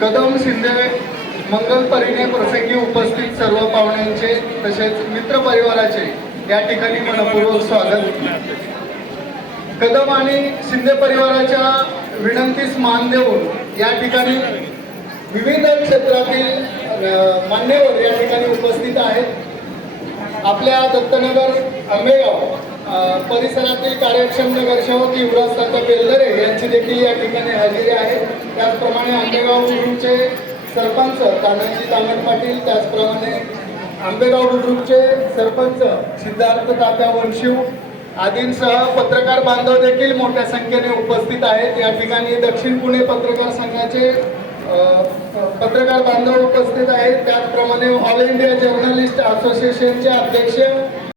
कदम शिंदे मंगल परिणे प्रसंगी उपस्थित सर्व पाहुण्यांचे तसेच मित्र परिवाराचे या ठिकाणी मनपूर्वक स्वागत। कदम आणि शिंदे परिवाराच्या विनंतीस मान देऊन या ठिकाणी विविध क्षेत्रातील मान्यवर या ठिकाणी उपस्थित आहेत। आपल्या दत्तनगर आंबेगाव परिसरातील कार्यक्षम नगरसेवक युवराज तात्या बेलदरे यांची देखील या ठिकाणी हजेरी आहे। त्याचप्रमाणे आंबेगाव बुद्रुकचे सरपंच तानाजी दांगट पाटील, त्याचप्रमाणे आंबेगाव बुद्रुकचे सरपंच सिद्धार्थ तात्या वंशिव आदींसह पत्रकार बांधव देखील मोठ्या संख्येने उपस्थित आहेत। या ठिकाणी दक्षिण पुणे पत्रकार संघाचे पत्रकार बांधव उपस्थित आहेत। त्याचप्रमाणे ऑल इंडिया जर्नलिस्ट असोसिएशनचे अध्यक्ष